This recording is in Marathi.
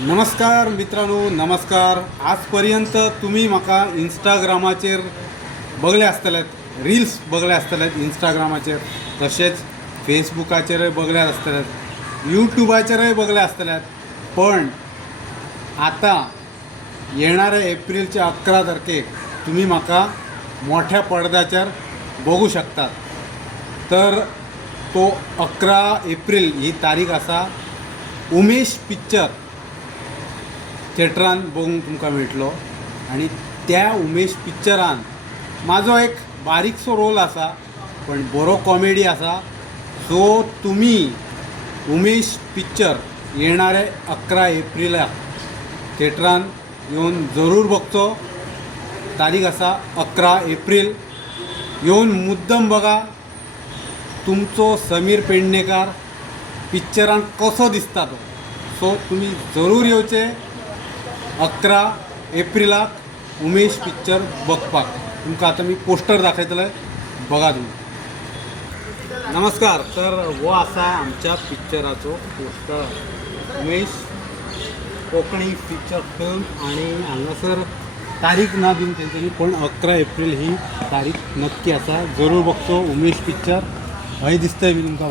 नमस्कार मित्रांनो, नमस्कार. आजपर्यंत तुम्ही म्हाका इंस्टाग्रामाचेर बघले आसतलेत, रील्स बघले आसतलेत इंस्टाग्रामाचेर, तशेंच फेसबुकाचेरय बघले आसतलेत, यूट्यूबाचेरय बघले आसतलेत. पण आता येणाऱ्या एप्रिलच्या 11 तारखेक तुम्ही म्हाका मोठ्या पडद्याचेर बघू शकतात. तर तो 11 एप्रिल ही तारीख आसा. उमेश पिक्चर थिएटरान बघूंक तुमकां मेळटलो आनी त्या उमेश पिक्चरान म्हाजो एक बारीकसो रोल आसा, पण बरो कॉमेडी आसा. सो तुमी उमेश पिक्चर येणारे 11 एप्रिलाक थिएटरान येवन जरूर बघचो. तारीख आसा 11 एप्रिल. येवन मुद्दम बघा. तुमचो समीर पेडणेकार पिक्चरान कसो दिसता तो. सो तुम्ही जरूर येवचे 11 एप्रिलाक उमेश पिक्चर बघपाक. तुमकां आतां मी पोस्टर दाखयतले, बघा तुम्ही. नमस्कार. तर हो आसा आमच्या पिक्चराचो poster. Umesh Konkani picture film आणि हांगासर तारीख ना बीन तेंच्यांनी, पण 11 एप्रिल ही तारीख नक्की आसा. जरूर बघचो उमेश पिक्चर. हय दिसतंय बी तुमकां.